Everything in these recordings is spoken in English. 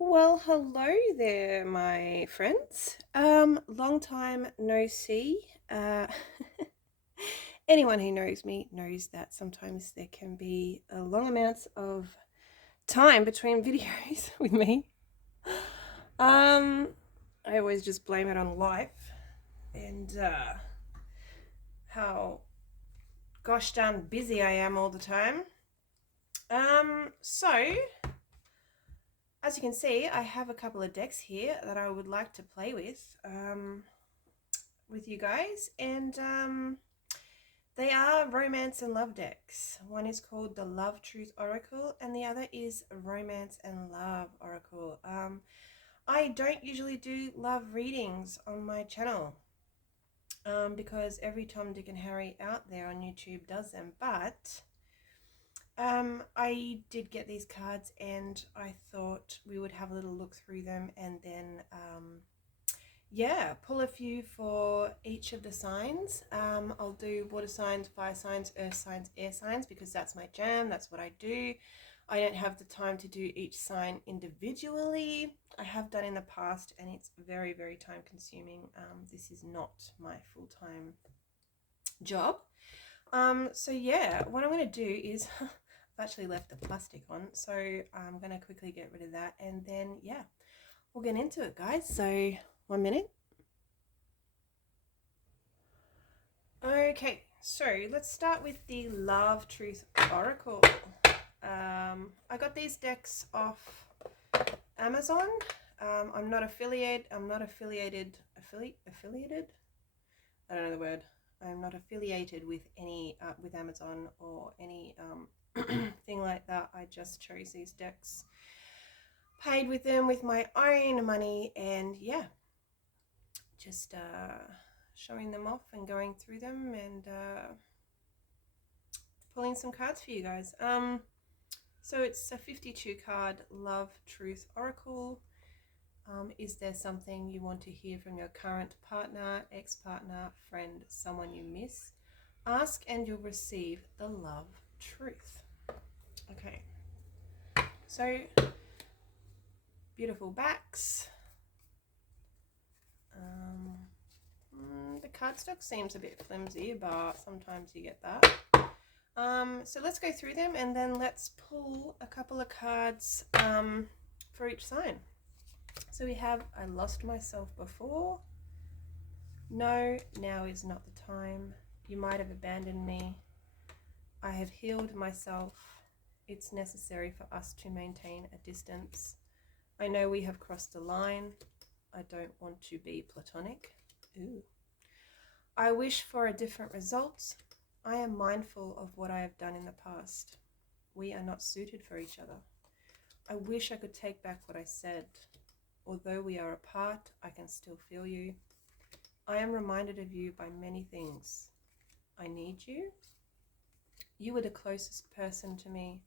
Well, hello there, my friends. Long time no see. Anyone who knows me knows that sometimes there can be long amounts of time between videos with me. Um, I always just blame it on life and how gosh darn busy I am all the time. So as you can see, I have a couple of decks here that I would like to play with you guys, and they are romance and love decks. One is called the Love Truth Oracle, and the other is Romance and Love Oracle. I don't usually do love readings on my channel because every Tom, Dick, and Harry out there on YouTube does them, but I did get these cards and I thought we would have a little look through them and then yeah, pull a few for each of the signs. I'll do water signs, fire signs, earth signs, air signs because that's my jam. That's what I do. I don't have the time to do each sign individually. I have done in the past and it's very, very time consuming. This is not my full-time job. So yeah, what I'm going to do is I've actually left the plastic on, so I'm going to quickly get rid of that and then yeah, we'll get into it, guys. So 1 minute. Okay, so let's start with the Love Truth Oracle. I got these decks off Amazon. I'm not affiliated. Affiliated. I don't know the word. I'm not affiliated with any with Amazon or any thing like that. I just chose these decks, paid with them with my own money, and yeah, just showing them off and going through them and pulling some cards for you guys. So it's a 52 card Love Truth Oracle. Is there something you want to hear from your current partner, ex-partner, friend, someone you miss? Ask and you'll receive the love truth. Okay, so beautiful backs. The cardstock seems a bit flimsy, but sometimes you get that. So let's go through them and then let's pull a couple of cards for each sign. So we have I lost myself before. No, now is not the time. You might have abandoned me. I have healed myself. It's necessary for us to maintain a distance. I know we have crossed the line. I don't want to be platonic. Ooh. I wish for a different result. I am mindful of what I have done in the past. We are not suited for each other. I wish I could take back what I said. Although we are apart, I can still feel you. I am reminded of you by many things. I need you. You were the closest person to me.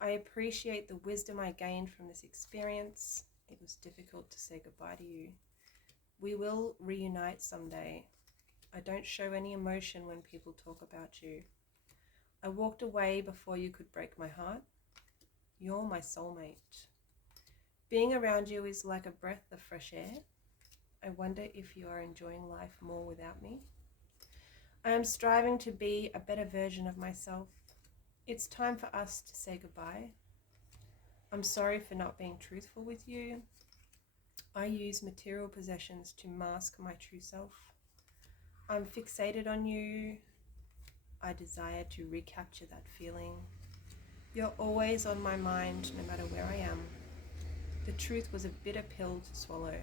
I appreciate the wisdom I gained from this experience. It was difficult to say goodbye to you. We will reunite someday. I don't show any emotion when people talk about you. I walked away before you could break my heart. You're my soulmate. Being around you is like a breath of fresh air. I wonder if you are enjoying life more without me. I am striving to be a better version of myself. It's time for us to say goodbye. I'm sorry for not being truthful with you. I use material possessions to mask my true self. I'm fixated on you. I desire to recapture that feeling. You're always on my mind, no matter where I am. The truth was a bitter pill to swallow.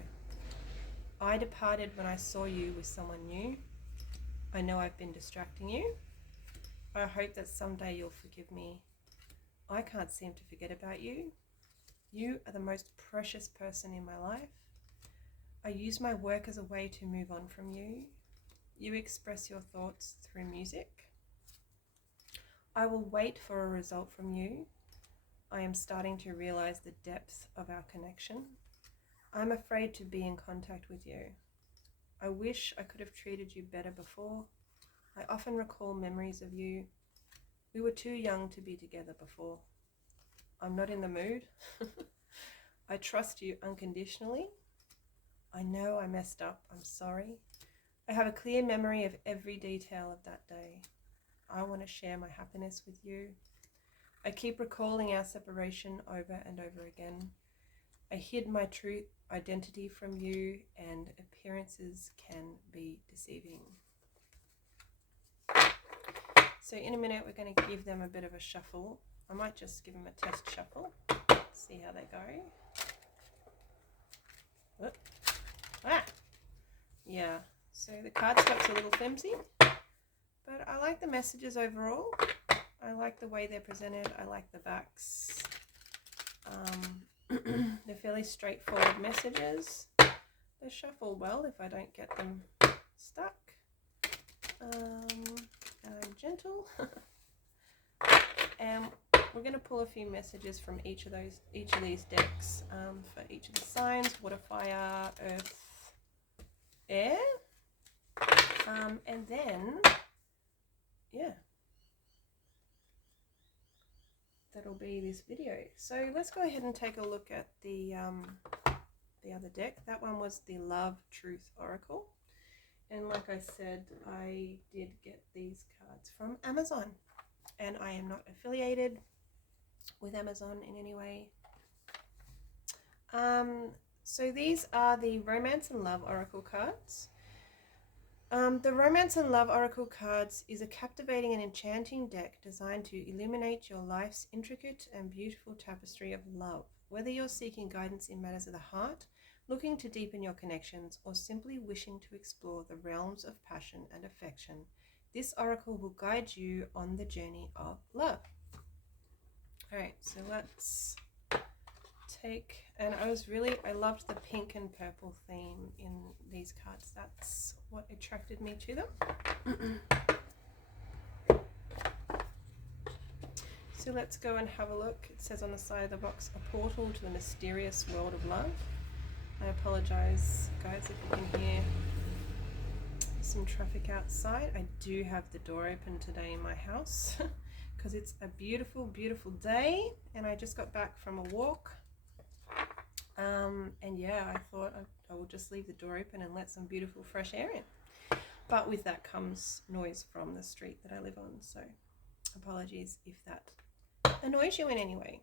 I departed when I saw you with someone new. I know I've been distracting you. I hope that someday you'll forgive me. I can't seem to forget about you. You are the most precious person in my life. I use my work as a way to move on from you. You express your thoughts through music. I will wait for a result from you. I am starting to realize the depth of our connection. I'm afraid to be in contact with you. I wish I could have treated you better before. I often recall memories of you. We were too young to be together before. I'm not in the mood. I trust you unconditionally. I know I messed up. I'm sorry. I have a clear memory of every detail of that day. I want to share my happiness with you. I keep recalling our separation over and over again. I hid my true identity from you, and appearances can be deceiving. So in a minute, we're going to give them a bit of a shuffle. I might just give them a test shuffle, see how they go. Whoop. Ah! Yeah, so the cardstock's a little flimsy, but I like the messages overall. I like the way they're presented. I like the backs. They're fairly straightforward messages. They shuffle well if I don't get them stuck. I'm gentle. And we're going to pull a few messages from each of these decks for each of the signs: water, fire, earth, air. And then, yeah, that'll be this video. So let's go ahead and take a look at the other deck. That one was the Love Truth Oracle, and like I said, I did get these cards from Amazon, and I am not affiliated with Amazon in any way. So these are the Romance and Love Oracle cards. The Romance and Love Oracle cards is a captivating and enchanting deck designed to illuminate your life's intricate and beautiful tapestry of love. Whether you're seeking guidance in matters of the heart, looking to deepen your connections, or simply wishing to explore the realms of passion and affection, this oracle will guide you on the journey of love. Alright, so let's take, and I loved the pink and purple theme in these cards. That's what attracted me to them. So let's go and have a look. It says on the side of the box, a portal to the mysterious world of love. I apologize, guys, if you can hear some traffic outside. I do have the door open today in my house because it's a beautiful, beautiful day, and I just got back from a walk. And yeah, I thought I will just leave the door open and let some beautiful fresh air in. But with that comes noise from the street that I live on, so apologies if that annoys you in any way.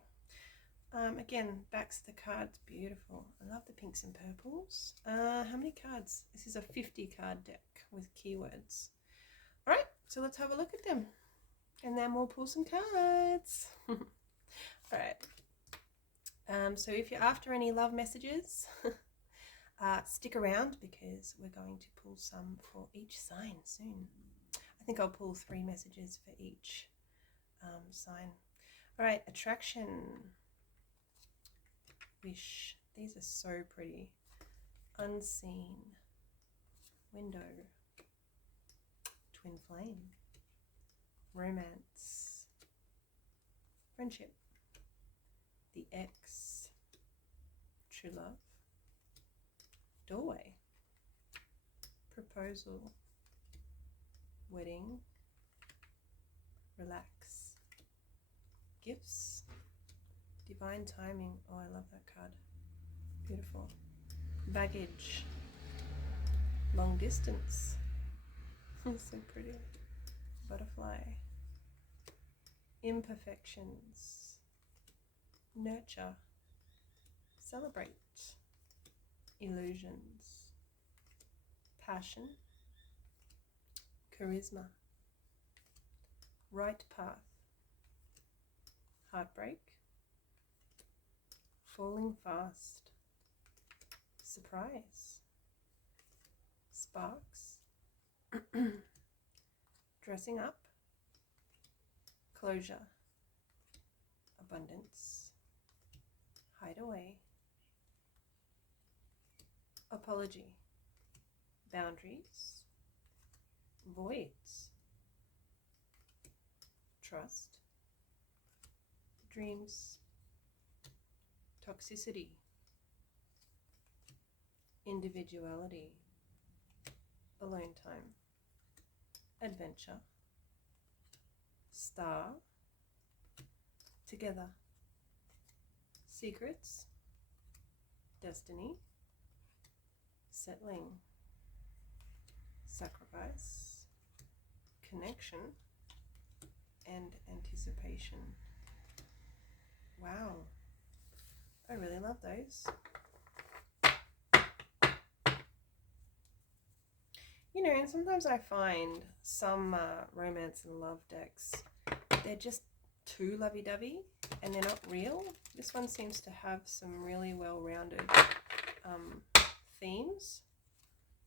Again, backs the cards, beautiful. I love the pinks and purples. How many cards? This is a 50 card deck with keywords. All right, so let's have a look at them, and then we'll pull some cards. All right. So if you're after any love messages, stick around because we're going to pull some for each sign soon. I think I'll pull 3 messages for each sign. All right, attraction, wish. These are so pretty. Unseen, window, twin flame, romance, friendship, the X, true love, doorway, proposal, wedding, relax, gifts, divine timing. Oh, I love that card. Beautiful. Baggage, long distance. So pretty. Butterfly, imperfections, nurture, celebrate, illusions, passion, charisma, right path, heartbreak, falling fast, surprise, sparks, dressing up, closure, abundance, hideaway, apology, boundaries, voids, trust, dreams, toxicity, individuality, alone time, adventure, star, together, secrets, destiny, settling, sacrifice, connection, and anticipation. Wow, I really love those. You know, and sometimes I find some romance and love decks, they're just too lovey-dovey and they're not real. This one seems to have some really well-rounded themes,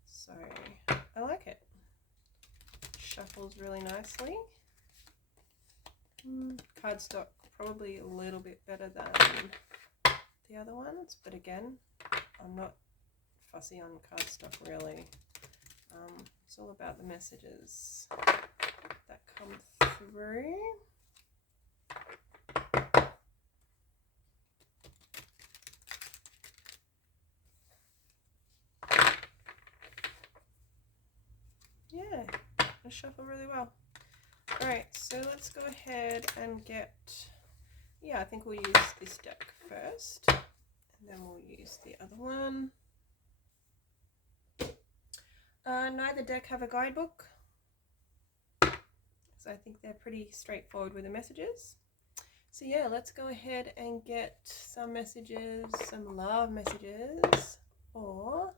so I like it. Shuffles really nicely. Cardstock probably a little bit better than the other ones, but again, I'm not fussy on cardstock really. It's all about the messages that come through. Yeah, I shuffle really well. Alright, so let's go ahead and get, I think we'll use this deck first, and then we'll use the other one. Neither deck have a guidebook, so I think they're pretty straightforward with the messages. So yeah, let's go ahead and get some messages, some love messages for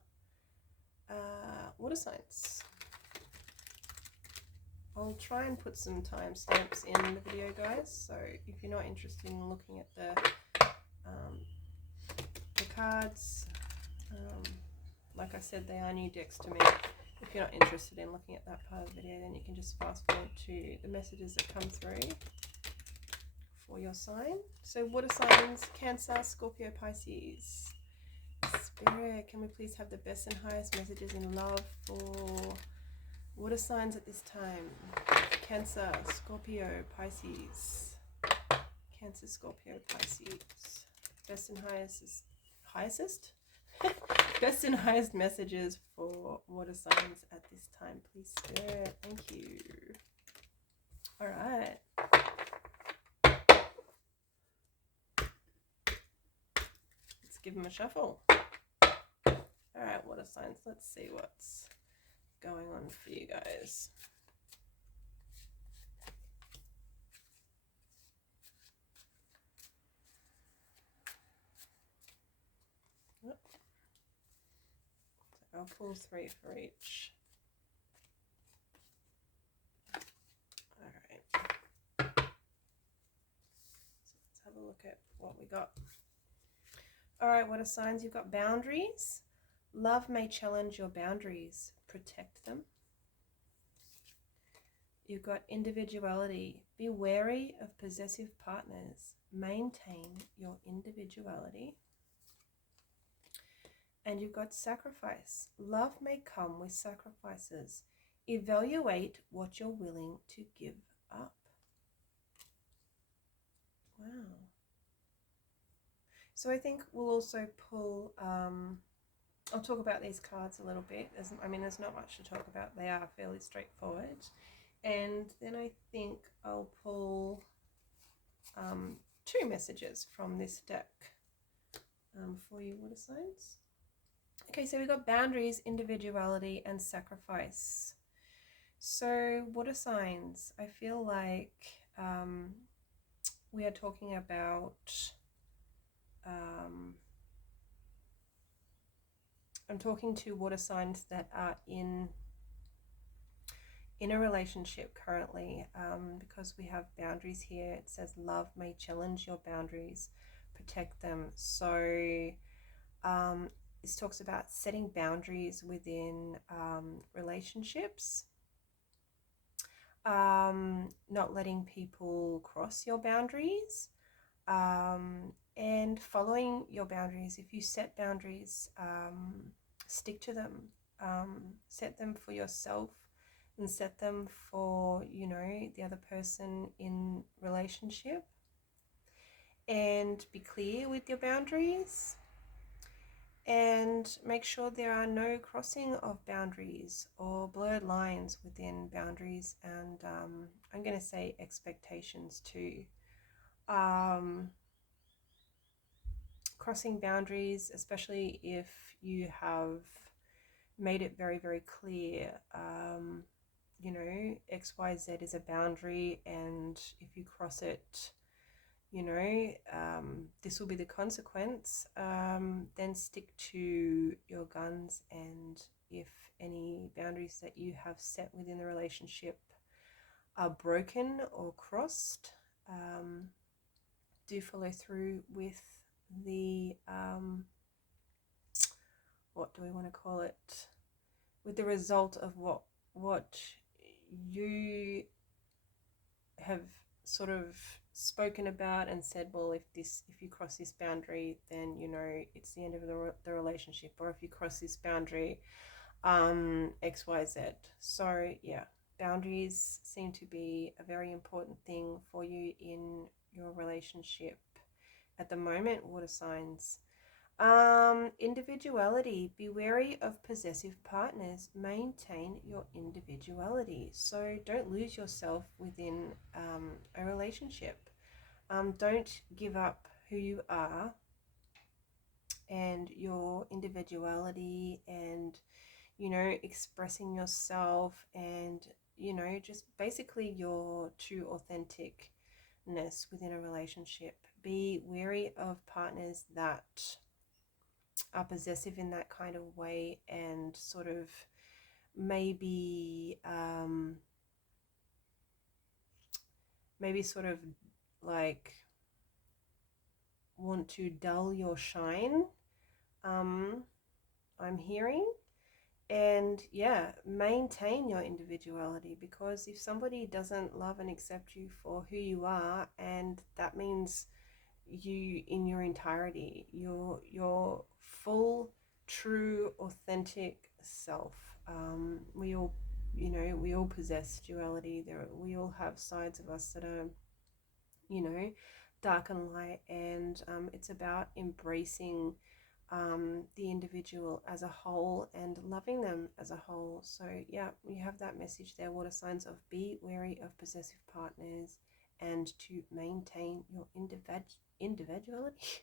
water signs. I'll try and put some timestamps in the video, guys, so if you're not interested in looking at the cards, like I said, they are new decks to me. If you're not interested in looking at that part of the video, then you can just fast forward to the messages that come through for your sign. So water signs, Cancer, Scorpio, Pisces. Spirit, can we please have the best and highest messages in love for water signs at this time? Cancer, Scorpio, Pisces. Cancer, Scorpio, Pisces. Best and highest best and highest messages for water signs at this time, please, Spirit. Thank you. All right. Let's give them a shuffle. All right, water signs. Let's see what's going on for you guys. I'll pull 3 for each. All right. So let's have a look at what we got. All right, what are signs? You've got boundaries. Love may challenge your boundaries. Protect them. You've got individuality. Be wary of possessive partners. Maintain your individuality. And you've got sacrifice. Love may come with sacrifices. Evaluate what you're willing to give up. Wow. So I think we'll also pull, I'll talk about these cards a little bit. There's not much to talk about. They are fairly straightforward. And then I think I'll pull 2 messages from this deck for you, water signs. Okay, so we've got boundaries, individuality, and sacrifice. So water signs, I feel like we are talking about, I'm talking to water signs that are in a relationship currently, because we have boundaries here. It says love may challenge your boundaries, protect them. So this talks about setting boundaries within relationships, not letting people cross your boundaries, and following your boundaries. If you set boundaries, stick to them. Set them for yourself and set them for, the other person in relationship, and be clear with your boundaries. And make sure there are no crossing of boundaries or blurred lines within boundaries, and I'm going to say expectations too. crossing boundaries, especially if you have made it very, very clear, you know, XYZ is a boundary, and if you cross it, you know, this will be the consequence, then stick to your guns. And if any boundaries that you have set within the relationship are broken or crossed, do follow through with the, what do we want to call it, with the result of what you have sort of spoken about and said, well, if you cross this boundary, then you know it's the end of the relationship, or if you cross this boundary, XYZ. So yeah, boundaries seem to be a very important thing for you in your relationship at the moment, water signs. Individuality. Be wary of possessive partners. Maintain your individuality. So don't lose yourself within a relationship. Don't give up who you are and your individuality, and you know, expressing yourself, and you know, just basically your true authenticness within a relationship. Be wary of partners that are possessive in that kind of way, and sort of maybe sort of like want to dull your shine, I'm hearing. And yeah, maintain your individuality, because if somebody doesn't love and accept you for who you are, and that means you in your entirety, your full, true, authentic self. We all, you know, we all possess duality. We all have sides of us that are, you know, dark and light, and it's about embracing the individual as a whole and loving them as a whole. So yeah, we have that message there, water signs, of be wary of possessive partners and to maintain your individuality.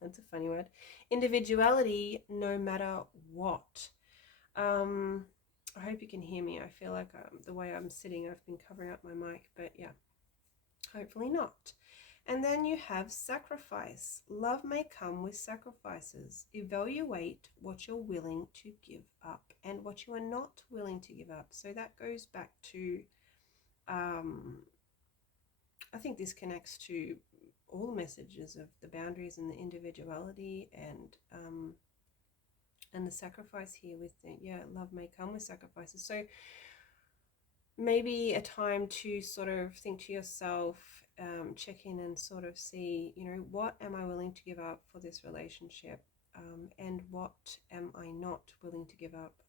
That's a funny word. Individuality, no matter what. I hope you can hear me. I feel like the way I'm sitting, I've been covering up my mic, but yeah, hopefully not. And then you have sacrifice. Love may come with sacrifices. Evaluate what you're willing to give up and what you are not willing to give up. So that goes back to, I think this connects to all the messages of the boundaries and the individuality, and the sacrifice here with the, yeah, love may come with sacrifices. So maybe a time to sort of think to yourself, check in and sort of see, you know, what am I willing to give up for this relationship, and what am I not willing to give up,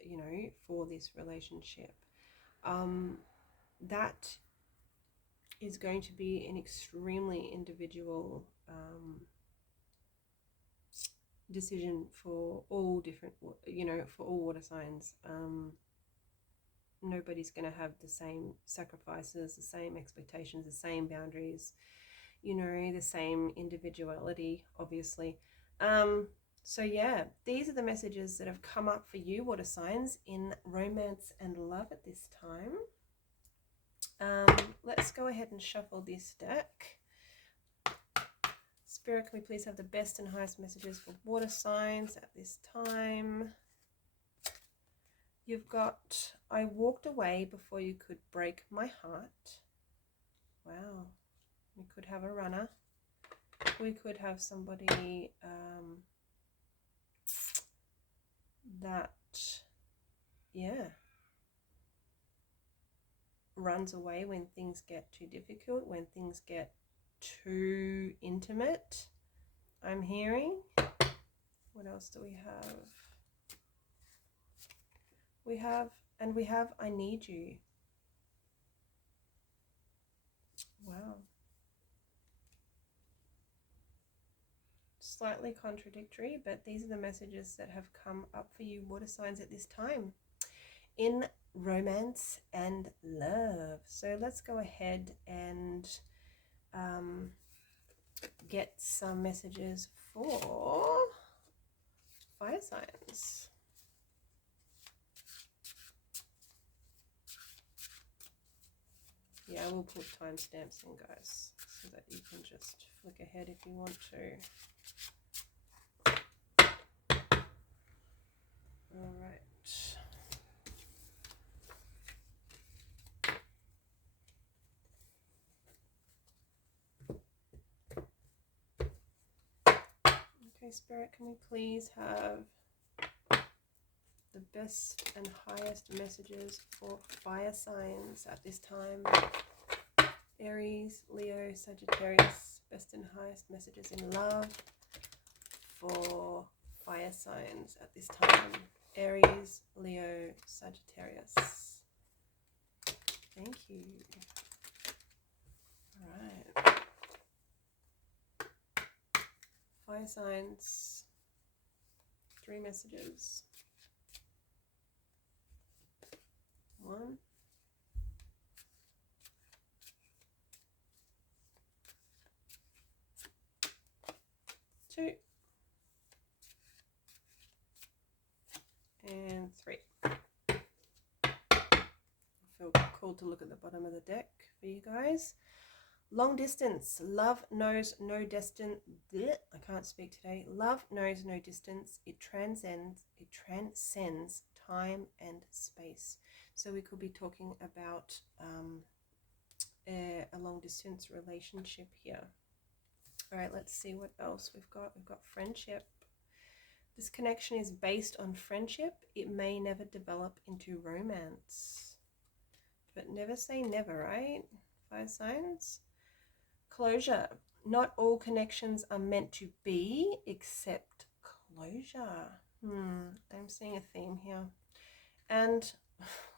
you know, for this relationship. That is going to be an extremely individual decision for all different, you know, for all water signs. Nobody's going to have the same sacrifices, the same expectations, the same boundaries, you know, the same individuality, obviously. So yeah, these are the messages that have come up for you, water signs, in romance and love at this time. Let's go ahead and shuffle this deck. Spirit, can we please have the best and highest messages for water signs at this time? You've got, I walked away before you could break my heart. Wow. We could have a runner. We could have somebody that, yeah, runs away when things get too difficult, when things get too intimate, I'm hearing. What else do we have? We have I need you. Wow. Slightly contradictory, but these are the messages that have come up for you, water signs, at this time in romance and love. So let's go ahead and get some messages for fire signs. Yeah, I will put timestamps in, guys, so that you can just flick ahead if you want to. All right. Okay, Spirit, can we please have the best and highest messages for fire signs at this time? Aries, Leo, Sagittarius, best and highest messages in love for fire signs at this time. Aries, Leo, Sagittarius. Thank you. All right. Fire signs, 3 messages. 1, 2, and 3. I feel cool to look at the bottom of the deck for you guys. Long distance. Love knows no distance. I can't speak today. Love knows no distance. It transcends time and space. So we could be talking about a long distance relationship here. All right, let's see what else we've got. We've got friendship. This connection is based on friendship. It may never develop into romance. But never say never, right? Fire signs. Closure. Not all connections are meant to be except closure. I'm seeing a theme here. And,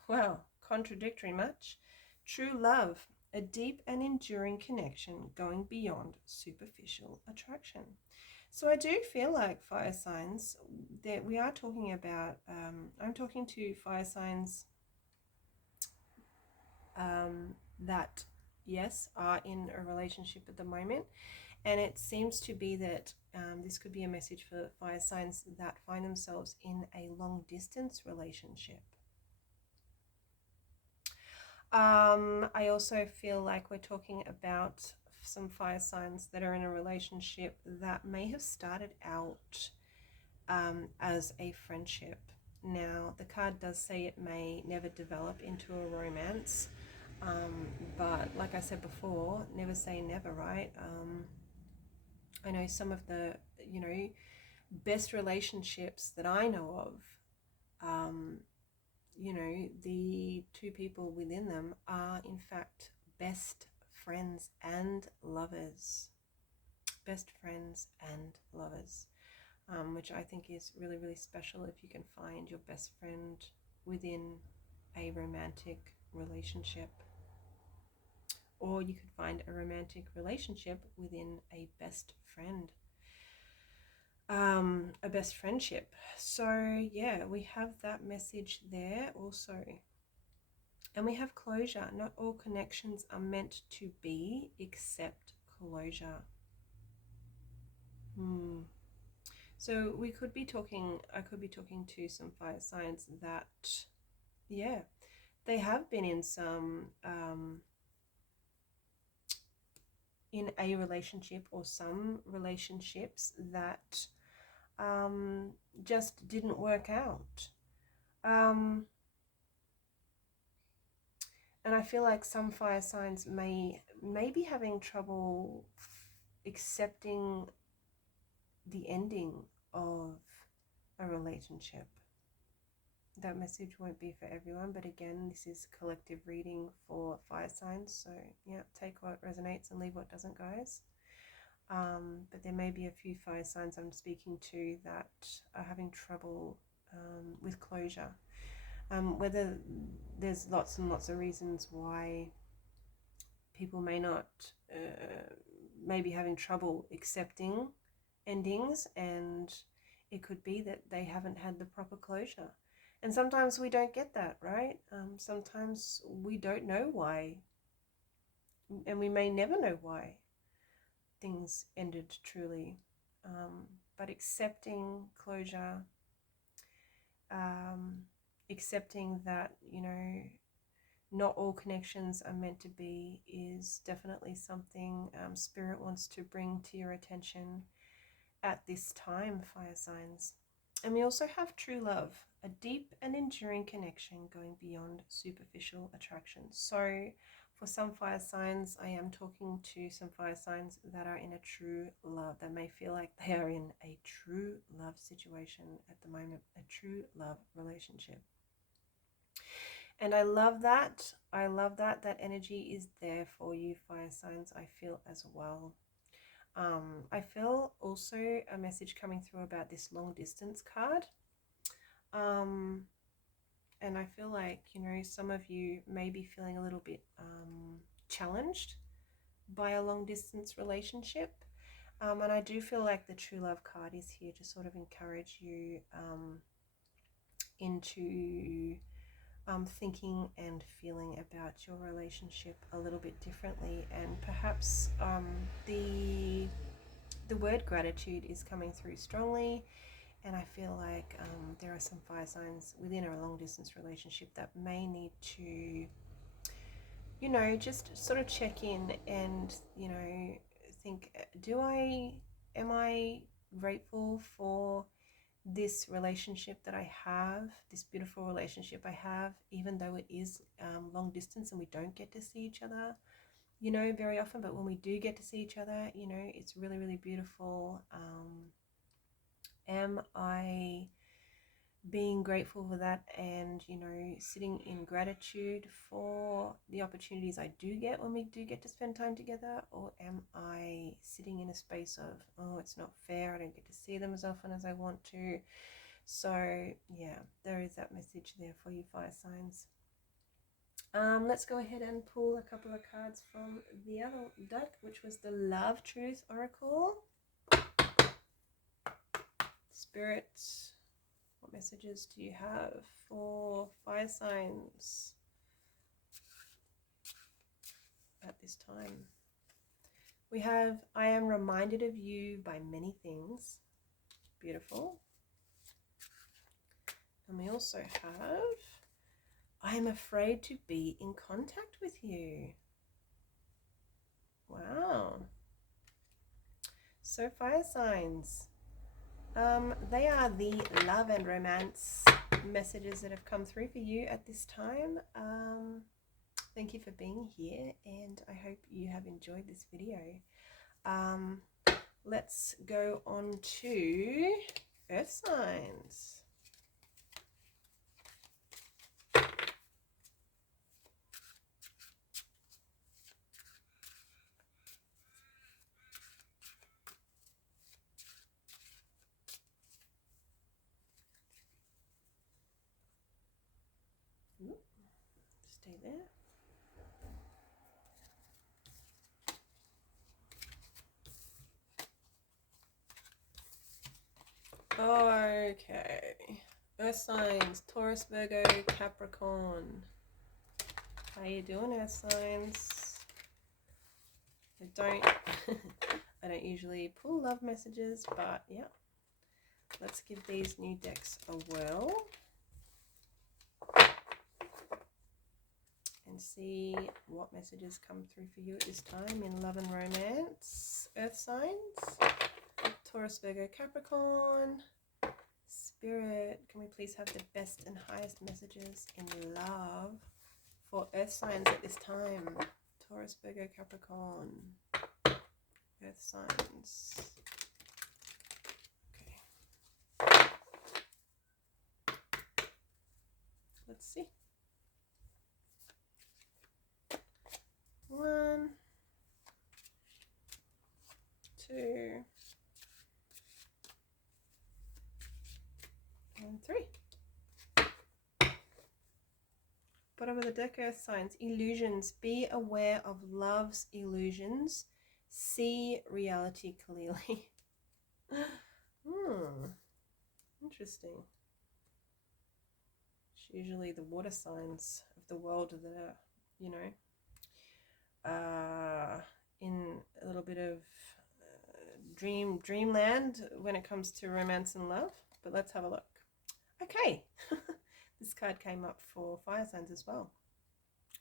well, contradictory much. True love. A deep and enduring connection going beyond superficial attraction. So I do feel like fire signs that we are talking about, I'm talking to fire signs that, yes, are in a relationship at the moment. And it seems to be that this could be a message for fire signs that find themselves in a long distance relationship. I also feel like we're talking about some fire signs that are in a relationship that may have started out as a friendship. Now, the card does say it may never develop into a romance, but like I said before, never say never, right? I know some of the, best relationships that I know of, the 2 people within them are in fact best friends and lovers. Best friends and lovers, which I think is really, really special if you can find your best friend within a romantic relationship. Or you could find a romantic relationship within a best friend. A best friendship. So yeah, we have that message there also. And we have closure. Not all connections are meant to be except closure. So we could be talking, I could be talking to some fire signs that, yeah, they have been in some, in a relationship or some relationships that just didn't work out. And I feel like some fire signs may be having trouble accepting the ending of a relationship. That message won't be for everyone, but again, this is collective reading for fire signs. So yeah, take what resonates and leave what doesn't, guys. But there may be a few fire signs I'm speaking to that are having trouble with closure. Whether there's lots and lots of reasons why people may not, may be having trouble accepting endings, and it could be that they haven't had the proper closure. And sometimes we don't get that, right? Sometimes we don't know why, and we may never know why. things ended truly. But accepting closure, accepting that, you know, not all connections are meant to be, is definitely something Spirit wants to bring to your attention at this time, fire signs. And we also have true love, a deep and enduring connection going beyond superficial attraction. So for some fire signs, I am talking to some fire signs that are in a true love, that may feel like they are in a true love situation at the moment, a true love relationship. And I love that. I love that. That energy is there for you, fire signs, I feel as well. I feel also a message coming through about this long distance card. And I feel like, you know, some of you may be feeling a little bit challenged by a long distance relationship. And I do feel like the true love card is here to sort of encourage you into thinking and feeling about your relationship a little bit differently. And perhaps the word gratitude is coming through strongly. And I feel like there are some fire signs within a long distance relationship that may need to, you know, just sort of check in and, you know, think, am I grateful for this relationship that I have, this beautiful relationship I have, even though it is long distance and we don't get to see each other, you know, very often. But when we do get to see each other, you know, it's really, really beautiful. Am I being grateful for that, and, you know, sitting in gratitude for the opportunities I do get when we do get to spend time together? Or am I sitting in a space of, oh, it's not fair, I don't get to see them as often as I want to? So yeah, there is that message there for you, fire signs. Let's go ahead and pull a couple of cards from the other deck, which was the Love Truth Oracle. Spirit, what messages do you have for fire signs at this time? We have, I am reminded of you by many things. Beautiful. And we also have, I am afraid to be in contact with you. Wow. So fire signs, they are the love and romance messages that have come through for you at this time. Thank you for being here, and I hope you have enjoyed this video. Let's go on to earth signs. Ooh, stay there. Okay, earth signs, Taurus, Virgo, Capricorn. How you doing, earth signs? I don't usually pull love messages, but yeah, let's give these new decks a whirl and see what messages come through for you at this time in love and romance. Earth signs, Taurus, Virgo, Capricorn. Spirit, can we please have the best and highest messages in love for earth signs at this time? Taurus, Virgo, Capricorn. Earth signs. Okay. Let's see. 1, 2, and 3. Bottom of the deck, earth signs. Illusions. Be aware of love's illusions. See reality clearly. Interesting. It's usually the water signs of the world that are, you know, in a little bit of dreamland when it comes to romance and love. But let's have a look. Okay, this card came up for fire signs as well.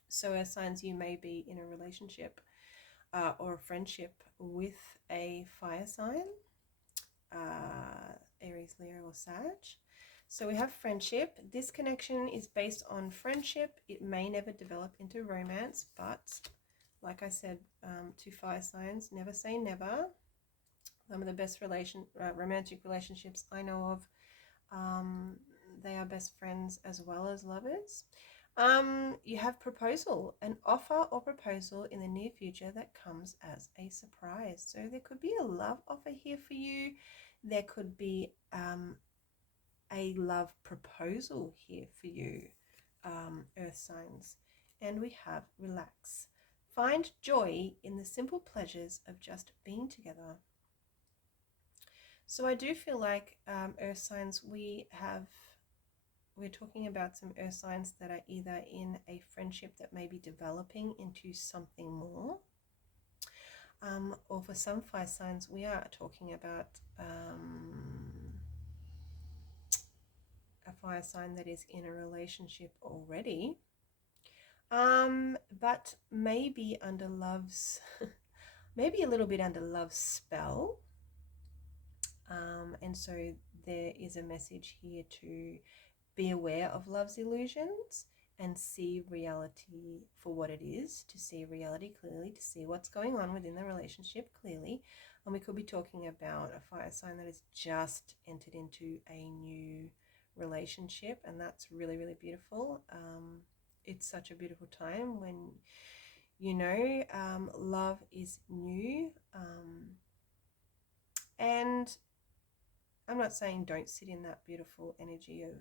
So earth signs, you may be in a relationship or a friendship with a fire sign, Aries, Leo, or Sag. So we have friendship. This connection is based on friendship. It may never develop into romance, but like I said, to fire signs, never say never. Some of the best romantic relationships I know of, they are best friends as well as lovers. You have proposal, an offer or proposal in the near future that comes as a surprise. So there could be a love offer here for you. There could be a love proposal here for you, earth signs. And we have relax. Find joy in the simple pleasures of just being together. So I do feel like earth signs, we're talking about some earth signs that are either in a friendship that may be developing into something more, or for some fire signs, we are talking about a fire sign that is in a relationship already, but maybe under love's, maybe a little bit under love's spell. And so there is a message here to be aware of love's illusions and see reality for what it is, to see reality clearly, to see what's going on within the relationship clearly. And we could be talking about a fire sign that has just entered into a new relationship, and that's really, really beautiful. It's such a beautiful time when, you know, love is new. And I'm not saying don't sit in that beautiful energy of,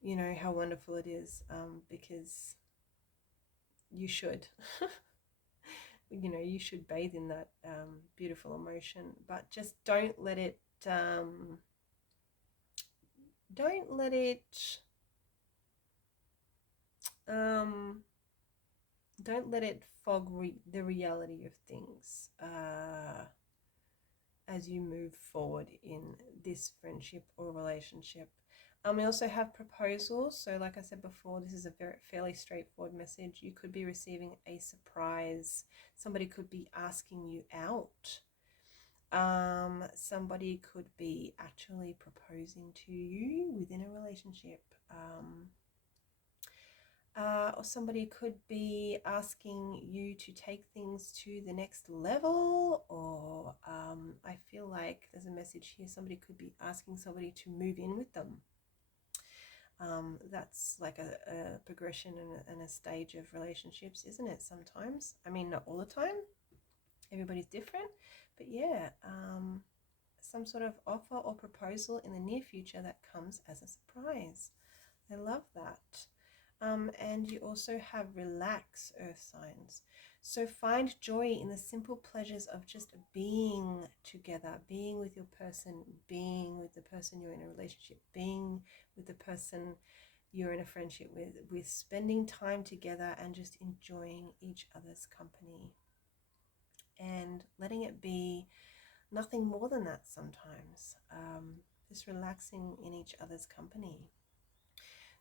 you know, how wonderful it is, because you should. You know, you should bathe in that beautiful emotion, but just don't let it fog the reality of things as you move forward in this friendship or relationship. We also have proposals. So like I said before, this is a fairly straightforward message. You could be receiving a surprise. Somebody could be asking you out. Somebody could be actually proposing to you within a relationship. Or somebody could be asking you to take things to the next level, or I feel like there's a message here. Somebody could be asking somebody to move in with them. That's like a progression and a stage of relationships, isn't it? Sometimes. I mean, not all the time. Everybody's different. But yeah, some sort of offer or proposal in the near future that comes as a surprise. I love that. And you also have relax, earth signs. So find joy in the simple pleasures of just being together, being with your person, being with the person you're in a relationship, being with the person you're in a friendship with spending time together and just enjoying each other's company and letting it be nothing more than that sometimes. Just relaxing in each other's company.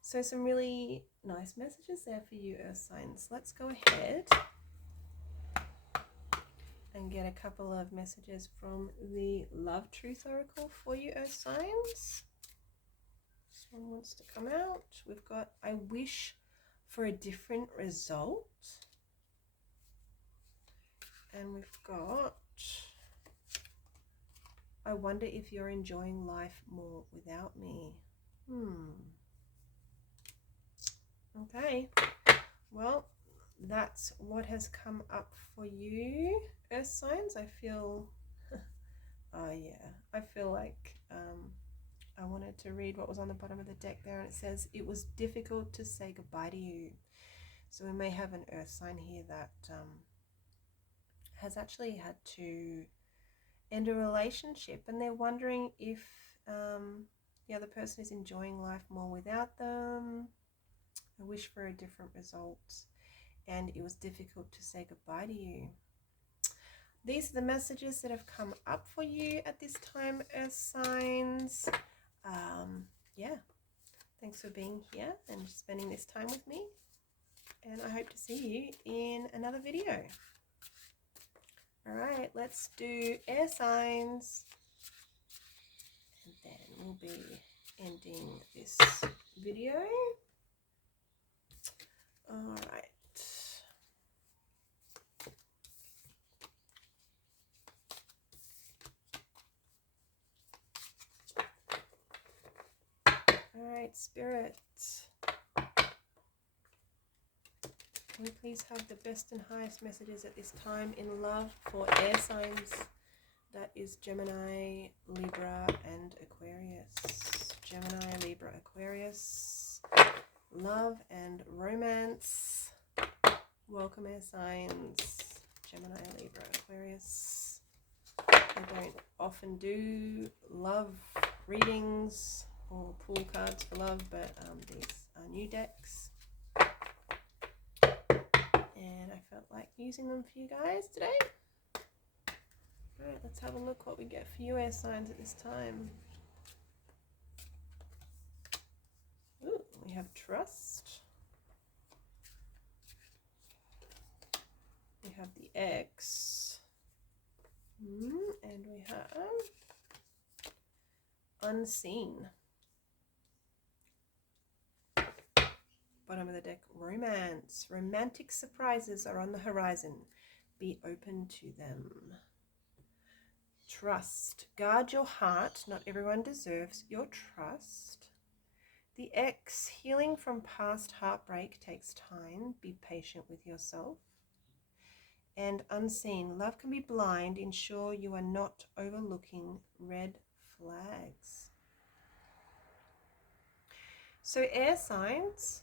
So some really nice messages there for you, earth signs. Let's go ahead and get a couple of messages from the Love Truth Oracle for you, earth signs. This one wants to come out. We've got, I wish for a different result. And we've got, I wonder if you're enjoying life more without me. Okay, well, that's what has come up for you, earth signs. I feel, oh yeah, I feel like I wanted to read what was on the bottom of the deck there, and it says, it was difficult to say goodbye to you. So we may have an earth sign here that has actually had to end a relationship, and they're wondering if the other person is enjoying life more without them. I wish for a different result, and it was difficult to say goodbye to you. these are the messages that have come up for you at this time, Earth signs. Yeah, thanks for being here and spending this time with me. And I hope to see you in another video. All right, let's do air signs. And then we'll be ending this video. All right. All right, Spirit. Can we please have the best and highest messages at this time in love for air signs? That is Gemini, Libra, and Aquarius. Gemini, Libra, Aquarius. Love and romance. Welcome, air signs. Gemini, Libra, Aquarius. I don't often do love readings or pull cards for love, but these are new decks. And I felt like using them for you guys today. Alright, let's have a look what we get for you air signs at this time. Ooh, we have trust. We have the X. And we have unseen. Bottom of the deck, romance. Romantic surprises are on the horizon. Be open to them. Trust. Guard your heart. Not everyone deserves your trust. The X, healing from past heartbreak takes time. Be patient with yourself. And unseen. Love can be blind. Ensure you are not overlooking red flags. So air signs.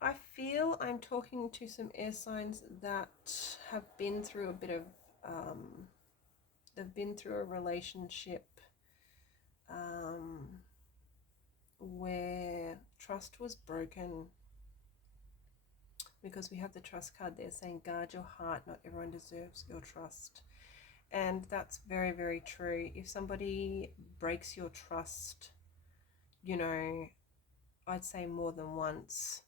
I feel I'm talking to some air signs that have been through a bit of, they've been through a relationship where trust was broken, because we have the trust card there saying guard your heart, not everyone deserves your trust. And that's very, very true. If somebody breaks your trust, you know, I'd say more than once,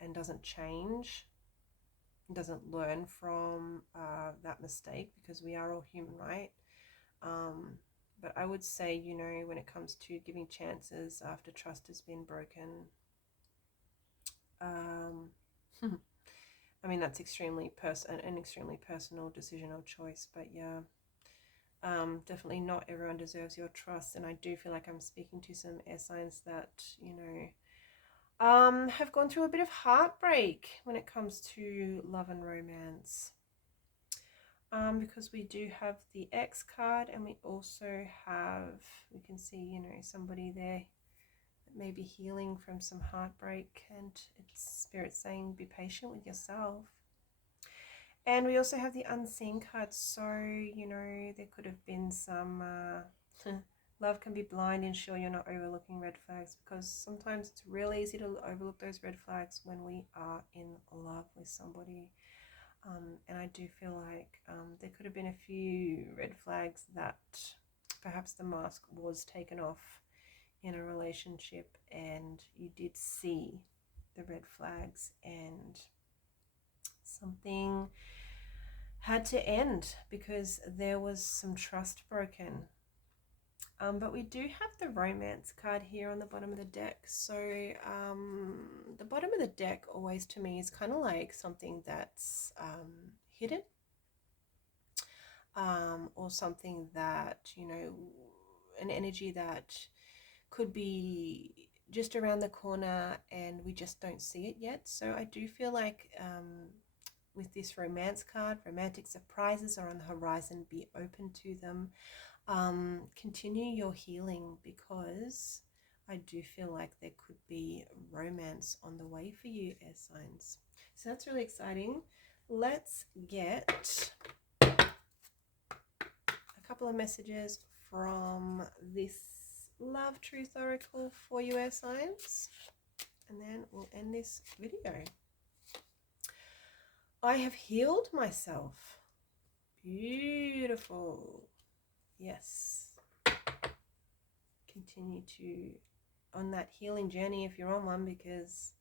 and doesn't change, doesn't learn from that mistake, because we are all human, right? But I would say, you know, when it comes to giving chances after trust has been broken, I mean, that's an extremely personal decision or choice, but yeah, definitely not everyone deserves your trust. And I do feel like I'm speaking to some air signs that, you know, have gone through a bit of heartbreak when it comes to love and romance. Because we do have the X card, and we also have, we can see, you know, somebody there that may be healing from some heartbreak, and it's Spirit saying be patient with yourself. And we also have the unseen card, so, you know, there could have been some love can be blind. Ensure you're not overlooking red flags, because sometimes it's real easy to overlook those red flags when we are in love with somebody. And I do feel like there could have been a few red flags that perhaps the mask was taken off in a relationship, and you did see the red flags, and something had to end because there was some trust broken. But we do have the romance card here on the bottom of the deck. So the bottom of the deck always to me is kind of like something that's hidden, or something that, you know, an energy that could be just around the corner and we just don't see it yet. So I do feel like with this romance card, romantic surprises are on the horizon. Be open to them. Continue your healing, because I do feel like there could be romance on the way for you, air signs. So that's really exciting. Let's get a couple of messages from this Love Truth Oracle for you, air signs, and then we'll end this video. I have healed myself. Beautiful. Yes. Continue to on that healing journey if you're on one, because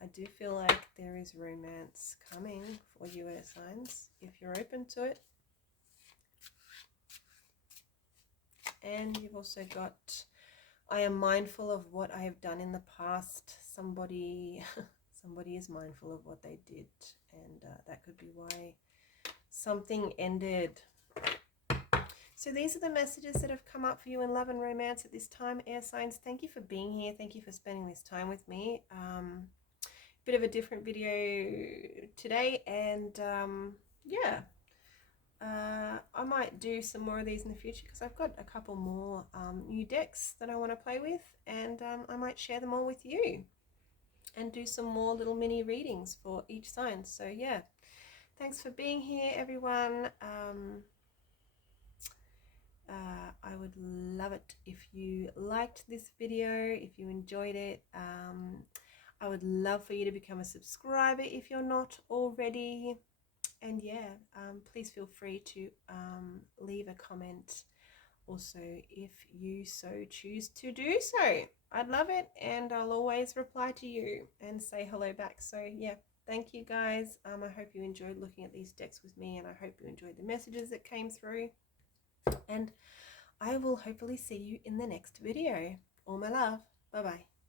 I do feel like there is romance coming for you, air signs, if you're open to it. And you've also got, I am mindful of what I have done in the past. Somebody is mindful of what they did, and that could be why something ended. So these are the messages that have come up for you in love and romance at this time, air signs. Thank you for being here. Thank you for spending this time with me. Bit of a different video today, and yeah, I might do some more of these in the future because I've got a couple more new decks that I want to play with, and I might share them all with you and do some more little mini readings for each sign. So yeah, thanks for being here, everyone. I would love it if you liked this video, if you enjoyed it. I would love for you to become a subscriber if you're not already. And yeah, please feel free to leave a comment also if you so choose to do so. I'd love it, and I'll always reply to you and say hello back. So yeah, thank you guys. I hope you enjoyed looking at these decks with me, and I hope you enjoyed the messages that came through. And I will hopefully see you in the next video. All my love. Bye bye.